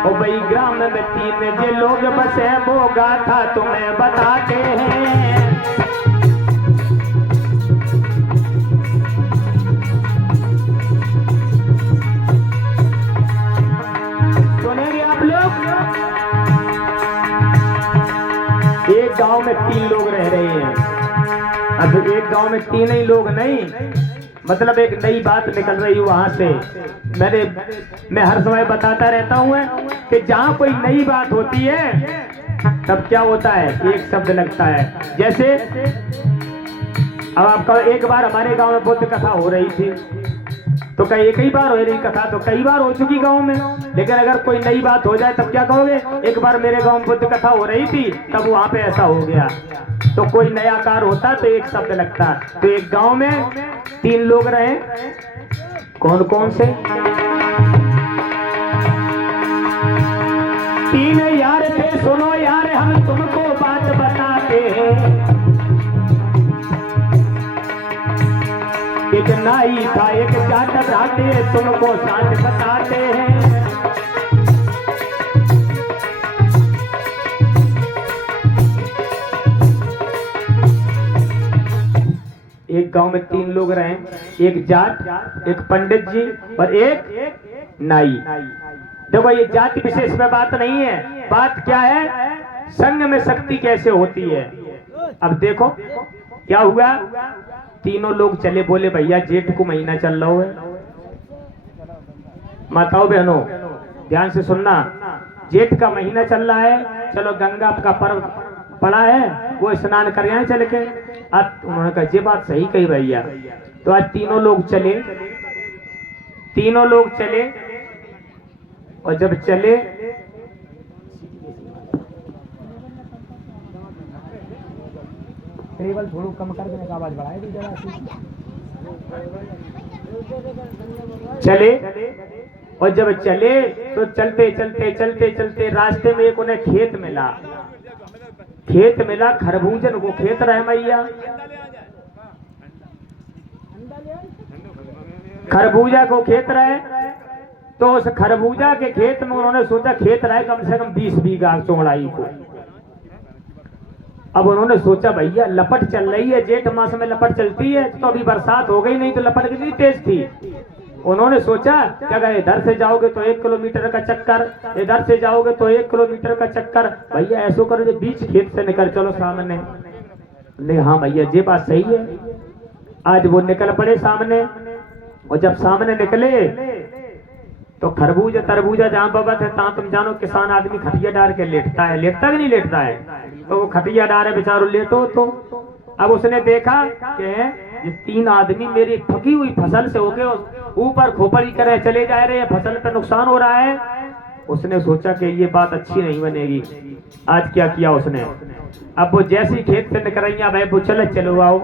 ओ भाई ग्राम में 3 जे लोग बसे वो गाथा तुम्हें बताते हैं। सुनेंगे आप लोग। एक गांव में 3 लोग रह रहे हैं। अब एक गांव में 3 ही लोग नहीं, मतलब एक नई बात निकल रही है वहां से। मैं हर समय बताता रहता हूं कि जहां कोई नई बात होती है तब क्या होता है, एक शब्द लगता है। जैसे अब आपका एक बार हमारे गांव में बुद्ध कथा हो रही थी, तो कई एक ही बार हो रही कथा तो कई बार हो चुकी गांव में, लेकिन अगर कोई नई बात हो जाए तब क्या कहोगे, एक बार मेरे गांव में बुद्ध कथा हो रही थी तब वहां पे ऐसा हो गया। तो कोई नया कार होता तो एक शब्द लगता। तो एक गांव में 3 लोग रहे। कौन कौन से? 3 यार थे। सुनो यार हम तुमको बात बताते हैं। एक नाई था एक जाट राते तुमको साथ बताते हैं। एक गांव में 3 लोग रहे, एक जाट, एक पंडित जी और एक नाई। देखो ये जाति विशेष में बात नहीं है, बात क्या है, संग में शक्ति कैसे होती है। अब देखो क्या हुआ, तीनों लोग चले, बोले भैया जेठ को महीना चल रहा है। माताओं बहनों ध्यान से सुनना, जेठ का महीना चल रहा है, चलो गंगा का पर्व पड़ा है, वो स्नान कर आए चल के। अब उन्होंने कहा ये बात सही कही भैया। तो आज तीनों लोग चले और जब चले टेबल थोड़ा कम कर देने का आवाज बढ़ाए दी जरा सी। चले और जब चले तो चलते चलते चलते चलते रास्ते में एक उन्हें खेत मिला, खरबूजन को खेत रहे मैया, खरबूजा को खेत रहे। तो उस खरबूजा के खेत में उन्होंने सोचा, खेत रहे कम से कम 20 बीघा चौड़ाई को। अब उन्होंने सोचा भैया लपट चल रही है, जेठ मास में लपट चलती है, तो अभी बरसात हो गई, नहीं तो लपट कितनी तेज थी। उन्होंने सोचा क्या अगर इधर से जाओगे तो 1 किलोमीटर का चक्कर, इधर से जाओगे तो 1 किलोमीटर का चक्कर, भैया ऐसो करो जो बीच खेत से निकल चलो सामने। नहीं हाँ भैया ये बात सही है। आज वो निकल पड़े सामने, और जब सामने निकले तो खरबूजा तरबूजा जहाँ बबत है तहाँ तुम जानो किसान आदमी खटिया डाल के लेटता है, लेटता कि नहीं लेटता है, तो वो खटिया डाल है बेचारो लेटो। तो अब उसने देखा कि ये 3 आदमी मेरी पकी हुई फसल से होके ऊपर खोपड़ी करे चले जा रहे हैं, फसल पे नुकसान हो रहा है। उसने सोचा कि ये बात अच्छी नहीं बनेगी। आज क्या किया उसने, अब वो जैसी खेत से निकल रही भाई वो चलो आओ,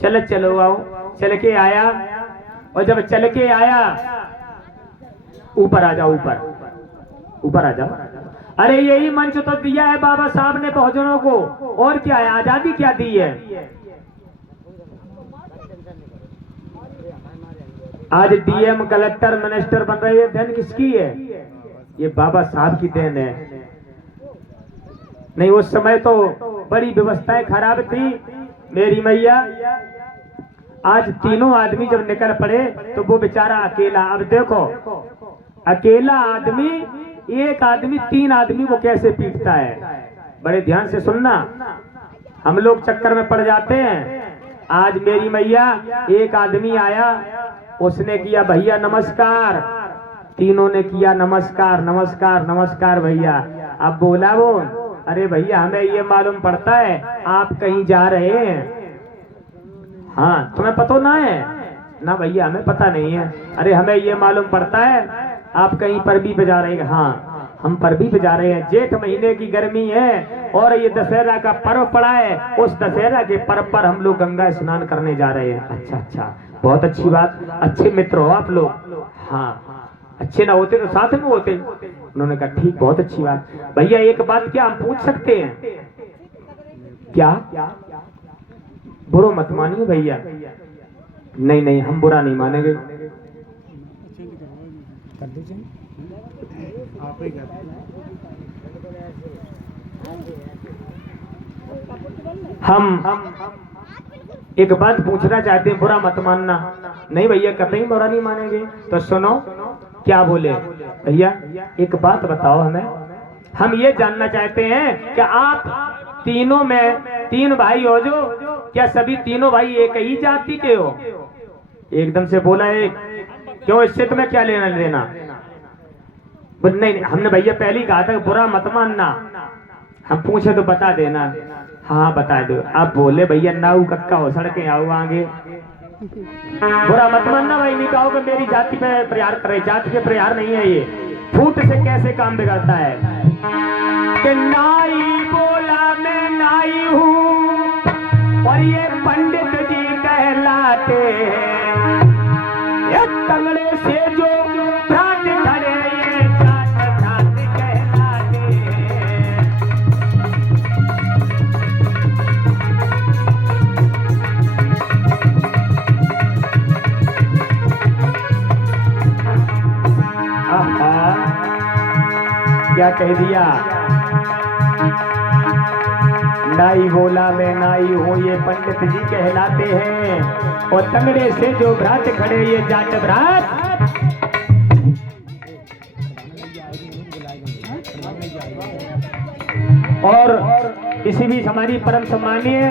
चल के आया। और जब चल के आया, ऊपर आ जाओ, ऊपर आ जाओ। अरे यही मंच तो दिया है बाबा साहब ने बहुजनों को, और क्या है, आजादी क्या दी है। आज डीएम कलेक्टर मिनिस्टर बन रहे हैं, देन किसकी है, ये बाबा साहब की देन है। नहीं उस समय तो बड़ी व्यवस्थाएं खराब थी मेरी मैया। आज तीनों आदमी जब निकल पड़े तो वो बेचारा अकेला। अब देखो अकेला आदमी, एक आदमी 3 आदमी को कैसे पीटता है। बड़े ध्यान से सुनना, हम लोग चक्कर में पड़ जाते हैं। आज मेरी मैया एक आदमी आया, उसने किया भैया नमस्कार, तीनों ने किया नमस्कार नमस्कार नमस्कार भैया। अब बोला वो, अरे भैया हमें ये मालूम पड़ता है आप कहीं जा रहे हैं। हाँ तुम्हें पता ना है ना भैया, हमें पता नहीं है। अरे हमें ये मालूम पड़ता है आप कहीं परबी पे जा रहे हैं। हाँ हम परबी पे जा रहे हैं, जेठ महीने की गर्मी है और ये दशहरा का पर्व पड़ा है, उस दशहरा के पर्व पर हम लोग गंगा स्नान करने जा रहे हैं। अच्छा बहुत अच्छी बात, अच्छे मित्र हो आप लोग। हाँ अच्छे ना होते तो साथ में होते। उन्होंने कहा ठीक बहुत अच्छी बात। भैया एक बात क्या हम पूछ सकते हैं क्या, बुरा मत मानिए भैया। नहीं हम बुरा नहीं मानेंगे। हम एक बात पूछना चाहते हैं, बुरा मत मानना। नहीं भैया, कतई बुरा नहीं मानेंगे। तो सुनो क्या बोले भैया, एक बात बताओ हमें। हम ये जानना चाहते हैं कि आप तीनों में तीन भाई हो जो, क्या सभी तीनों भाई एक ही जाति के हो? एकदम से बोला एक, क्यों, इससे तुम्हें क्या लेना देना? नहीं, हमने भैया पहले ही कहा था बुरा मत मानना। हम पूछे तो बता देना। हाँ बता दो। आप बोले भैया नाऊ कक्का हो सड़के आओ आगे, बुरा मत मानना भाई। नहीं कहो कि मेरी जाति पे प्रहार करे, जाति पे प्रहार नहीं है ये। फूट से कैसे काम बिगड़ता है कि नाई बोला मैं नाई हूँ और ये पंडित जी कहलाते हैं, ये तंगड़े से जो भ्रात खड़े ये जात भ्रात कहलाते हैं। क्या कह दिया? नाई बोला मैं नाई हूँ ये पंडित जी कहलाते हैं, और तंगड़े से जो भ्रात खड़े ये जाट भ्रात। और इसी बीच हमारी परम सम्मानीय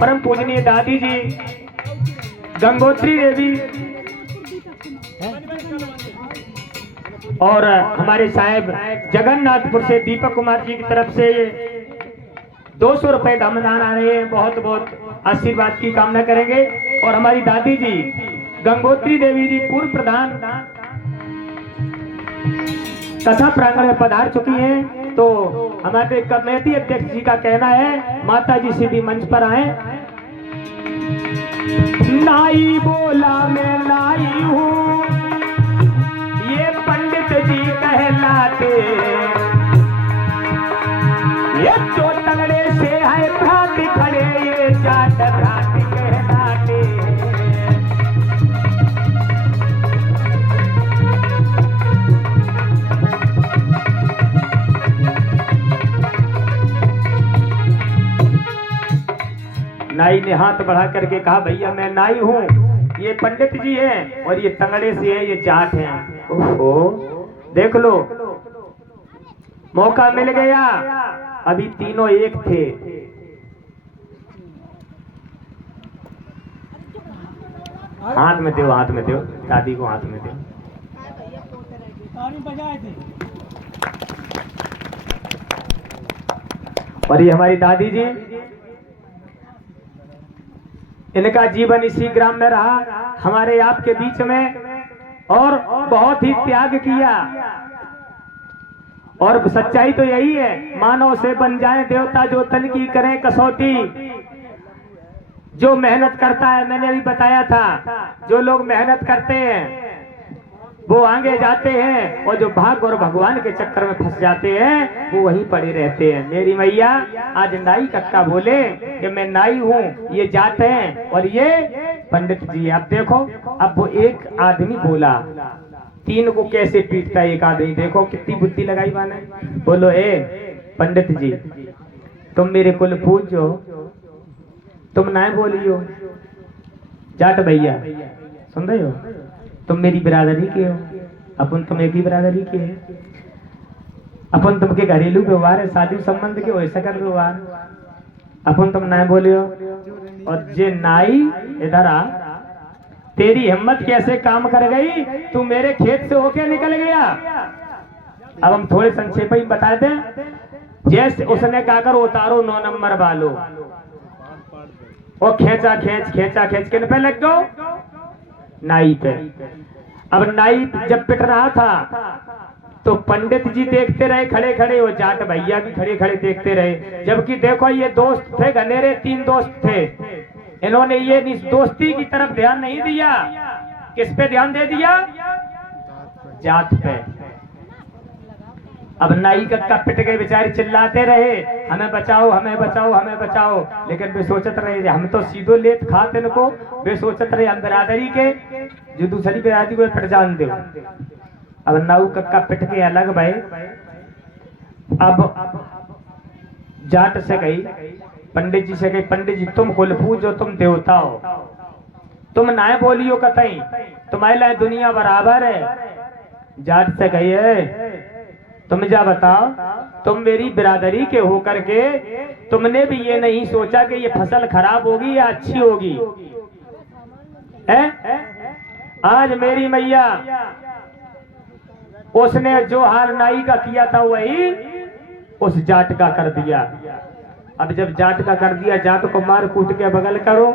परम पूजनीय दादी जी गंगोत्री देवी और हमारे साहेब जगन्नाथपुर से दीपक कुमार जी की तरफ से 200 रुपए दामदान आ रहे हैं। बहुत बहुत आशीर्वाद की कामना करेंगे। और हमारी दादी जी गंगोत्री देवी जी पूर्व प्रधान कथा प्रांगण में पधार चुकी हैं। तो हमारे कमेटी अध्यक्ष जी का कहना है माता जी सीधी मंच पर आए। नाई बोला मैं नाई हूँ ये पंडित जी कहलाते, ये जो तगड़े से है भ्रात खड़े ये जाट भ्रात कहलाते। नाई ने हाथ बढ़ा करके कहा भैया मैं नाई हूँ, ये पंडित जी हैं और ये तंगड़े से है ये जाट हैं। ओहो देख लो, मौका मिल गया। अभी तीनों एक थे। हाथ में दो, हाथ में दो, दादी को हाथ में दो। और ये हमारी दादी जी, इनका जीवन इसी ग्राम में रहा, हमारे आपके बीच में, और बहुत ही त्याग किया। और सच्चाई तो यही है, मानव से बन जाए देवता जो तन की करें कसौटी। जो मेहनत करता है, मैंने अभी बताया था, जो लोग मेहनत करते हैं वो आगे जाते हैं, और जो भाग और भगवान के चक्कर में फंस जाते हैं वो वहीं पड़े रहते हैं। मेरी मैया आज नाई कक्का बोले कि मैं नाई हूँ, ये जाते हैं और ये पंडित जी। आप देखो, अब वो एक आदमी बोला, तीन को कैसे पीटता है एक आदमी। देखो कितनी बुद्धि लगाई माने। बोलो ए पंडित जी, तुम मेरे कुल पूजो, तुम ना बोलियो। जाट भैया सुन रहे हो, तुम मेरी बिरादरी के हो, अपन तुम एक ही बिरादरी के है। अपन तुमके घरेलू व्यवहार है, शादी संबंध के वैसा कर व्यवहार, अपन तुम ना बोलियो। और जे नाई इधर आ, तेरी हिम्मत कैसे काम कर गई, तू मेरे खेत से होके निकल गया। अब हम थोड़े संक्षेप ही बता दें। जैसे उसने कहा कर उतारो 9 नंबर वालो, और खेचा खेच किन पे लग गो, नाई पे। अब नाई जब पिट रहा था तो पंडित जी देखते रहे खड़े खड़े, वो जाट भैया भी खड़े खड़े देखते रहे। जबकि देखो ये दोस्त थे घनेरे, 3 दोस्त थे, इन्होंने ये दोस्ती की तरफ ध्यान नहीं दिया। किस पे ध्यान दे दिया? जात पे। अब नाई कक्का पिट गए, बेचारे चिल्लाते रहे हमें बचाओ हमें बचाओ हमें बचाओ। लेकिन वे सोचत रहे हम तो सीधो लेत खाते इनको, वे सोचत रहे हम बिरादरी के, जो दूसरी बिरादरी को पिट जान दो। अब नाऊ कक्का पिट के अलग भाई। अब जाट से गई पंडित जी से गई, पंडित जी तुम कुल पूजो, तुम देवता हो, तुम नाय बोलियो कतई, तुम्हारे लिए दुनिया बराबर है। जाट से गई है, तुम जा बताओ, तुम मेरी बिरादरी के हो करके तुमने भी ये नहीं सोचा कि ये फसल खराब होगी या अच्छी होगी है? आज मेरी मैया उसने जो हाल नाई का किया था वही उस जाट का कर दिया। अब जब जाट का कर दिया, जाट को मार कूट के बगल करो।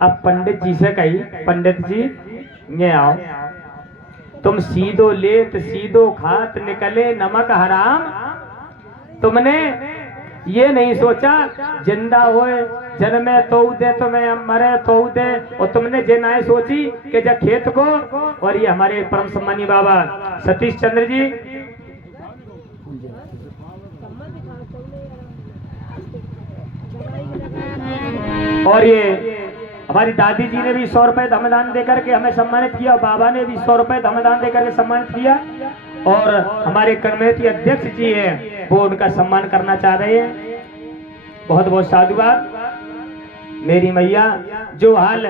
अब पंडित जी से कही, पंडित जी ये आओ, तुम सीधो लेत सीधो खात निकले नमक हराम। तुमने ये नहीं सोचा जिंदा होए जन्मे तो दे, तुम्हें मरे तो दे, और तुमने ये ना सोची कि जब खेत को। और ये हमारे परम सम्मानी बाबा सतीश चंद्र जी, और ये हमारी दादी जी ने भी 100 रुपए धमदान देकर के हमें सम्मानित किया, बाबा ने भी 100 रुपए धमदान देकर के सम्मानित किया, और हमारे कमेटी अध्यक्ष जी हैं वो उनका सम्मान करना चाह रहे हैं। बहुत बहुत साधुवाद। मेरी मैया जो हाल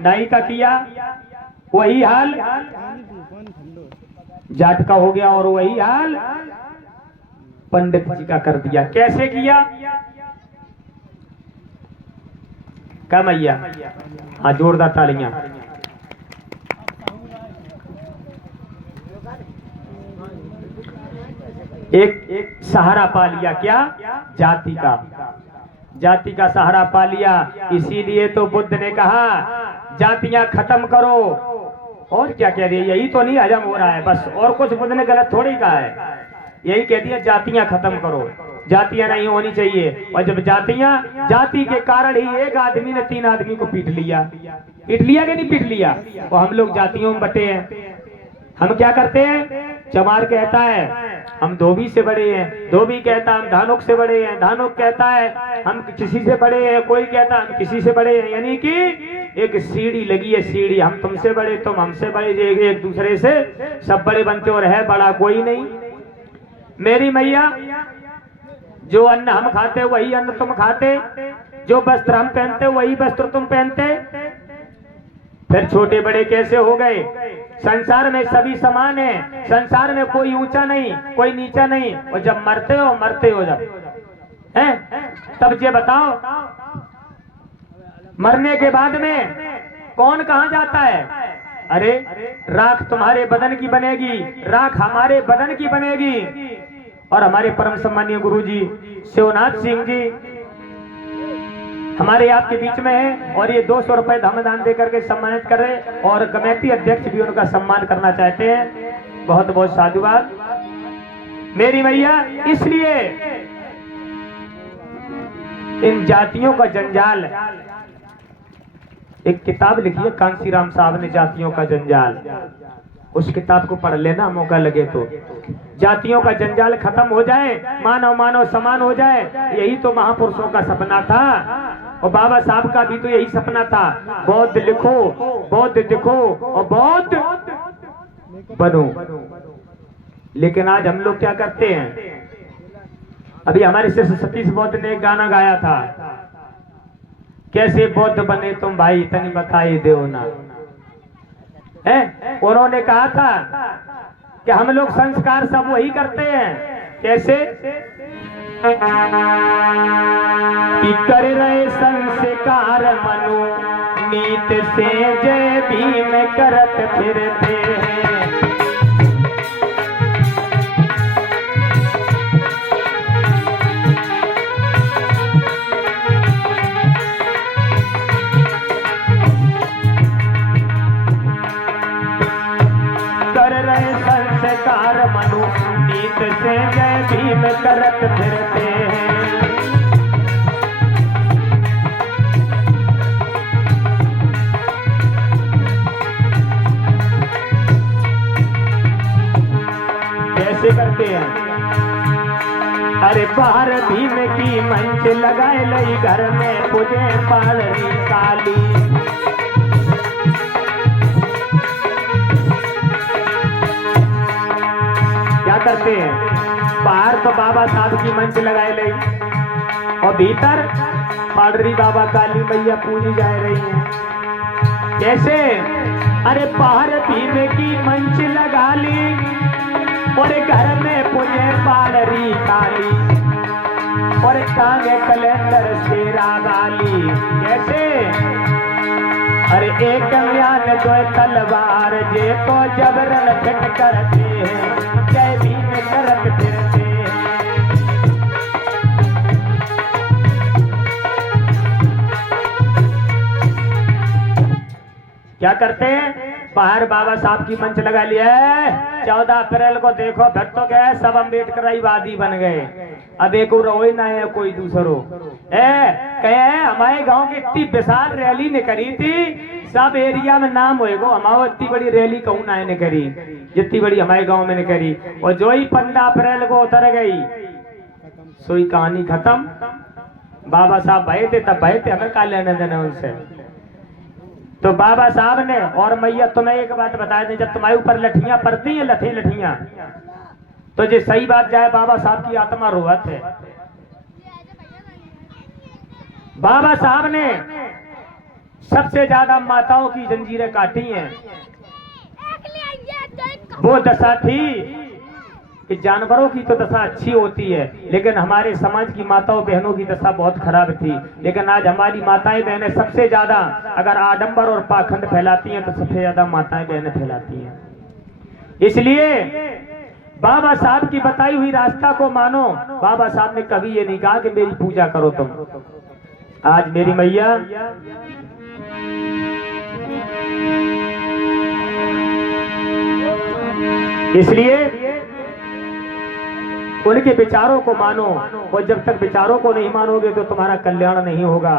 नाई का किया वही हाल जाट का हो गया, और वही हाल पंडित जी का कर दिया। कैसे किया? क्या मैया? हाँ, जोरदार तालियां। एक सहारा पा लिया, क्या? जाति का, जाति का सहारा पा लिया। इसीलिए तो बुद्ध ने कहा जातियां खत्म करो। और क्या कह रही है? यही तो नहीं हजम हो रहा है बस, और कुछ बुद्ध ने गलत थोड़ी कहा है, यही कह दिया जातियां खत्म करो, जातियां नहीं होनी चाहिए। और जब जाति के कारण ही एक आदमी ने 3 आदमी को पीट लिया कि नहीं पीट लिया? और हम लोग जातियों में बटे हैं। हम क्या करते हैं? चमार कहता है हम धोबी से बड़े हैं, धोबी कहता है हम धानुक से बड़े हैं, धानुक कहता है हम किसी से बड़े हैं, कोई कहता है हम किसी से बड़े हैं। यानी कि एक सीढ़ी लगी है, सीढ़ी, हम तुमसे बड़े तुम हमसे बड़े, एक दूसरे से सब बड़े बनते और है बड़ा कोई नहीं। मेरी मैया जो अन्न हम खाते वही अन्न तुम खाते, जो वस्त्र हम पहनते वही वस्त्र तुम पहनते। फिर छोटे बड़े कैसे हो गए? संसार में सभी समान है, संसार में कोई ऊंचा नहीं कोई नीचा नहीं। और जब मरते हो जब है तब ये बताओ मरने के बाद में कौन कहां जाता है? अरे राख तुम्हारे बदन की बनेगी, राख हमारे बदन की बनेगी। और हमारे परम सम्मानीय गुरुजी शिवनाथ सिंह जी हमारे आपके बीच में है, और ये 200 रुपए धमदान देकर के सम्मानित कर रहे, और कमेटी अध्यक्ष भी उनका सम्मान करना चाहते हैं। बहुत बहुत साधुवाद। मेरी मैया इसलिए इन जातियों का जंजाल, एक किताब लिखी है कांसीराम साहब ने, जातियों का जंजाल, उस किताब को पढ़ लेना मौका लगे तो। जातियों का जंजाल खत्म हो जाए, मानव समान हो जाए, यही तो महापुरुषों का सपना था, और बाबा साहब का भी तो यही सपना था। बौद्ध लिखो, बौद्ध दिखो और बौद्ध बनो। लेकिन आज हम लोग क्या करते हैं? अभी हमारे शिष्य सतीश बौद्ध ने एक गाना गाया था, कैसे बौद्ध बने तुम भाई तनी बताइए देव ना है। उन्होंने कहा था कि हम लोग संस्कार सब वही करते हैं। कैसे? कि कर रहे संस्कार मनु नीत से जय भीम करत फिरते हैं। मनु नीत से जय भीम करत फिरते हैं। कैसे करते हैं? अरे बाहर भीम की मंच लगाए लई घर में पूजे पालनी काली। क्या करते हैं, बाहर तो बाबा साहब की मंच लगाए ली और भीतर पाडरी बाबा काली मैया पूजी जा रही है। कैसे? अरे बाहर भीम की मंच लगा ली और घर में पूजे पाडरी काली और टांगे कैलेंडर शेरा वाली। कैसे? अरे एक म्यान दो तलवार जे को जबरन फिट करते हैं, जय भीम करत फिरते हैं। क्या करते हैं, बाहर बाबा साहब की मंच लगा लिया है। 14 अप्रैल को देखो फिर तो गए सब अम्बेडकरवादी बन गए। अब एक रोई ना है कोई दूसरो कहे हमारे गांव की इतनी विशाल रैली ने करी थी, सब एरिया में नाम होएगो हमारे इतनी बड़ी रैली कहूं ना ने करी जितनी बड़ी हमारे गांव में ने करी। और जो ही 15 अप्रैल को उतर गई सोई कहानी खत्म। बाबा साहब भय थे तब भय थे, हमें क्या लेने देने उनसे। तो बाबा साहब ने और मैया तुम्हें एक बात बता दें, जब तुम्हारे ऊपर लठियां पड़ती हैं लठियां तो जो सही बात जाए बाबा साहब की आत्मा रोवत है। बाबा साहब ने सबसे ज्यादा माताओं की जंजीरें काटी हैं। वो दशा थी कि जानवरों की तो दशा अच्छी होती है, लेकिन हमारे समाज की माताओं बहनों की दशा बहुत खराब थी। लेकिन आज हमारी माताएं बहनें सबसे ज्यादा अगर आडंबर और पाखंड फैलाती हैं तो सबसे ज्यादा माताएं बहनें फैलाती हैं। इसलिए बाबा साहब की बताई हुई रास्ता को मानो। बाबा साहब ने कभी ये नहीं कहा कि मेरी पूजा करो तुम। आज मेरी मैया इसलिए उनके विचारों को मानो, और जब तक विचारों को नहीं मानोगे तो तुम्हारा कल्याण नहीं होगा।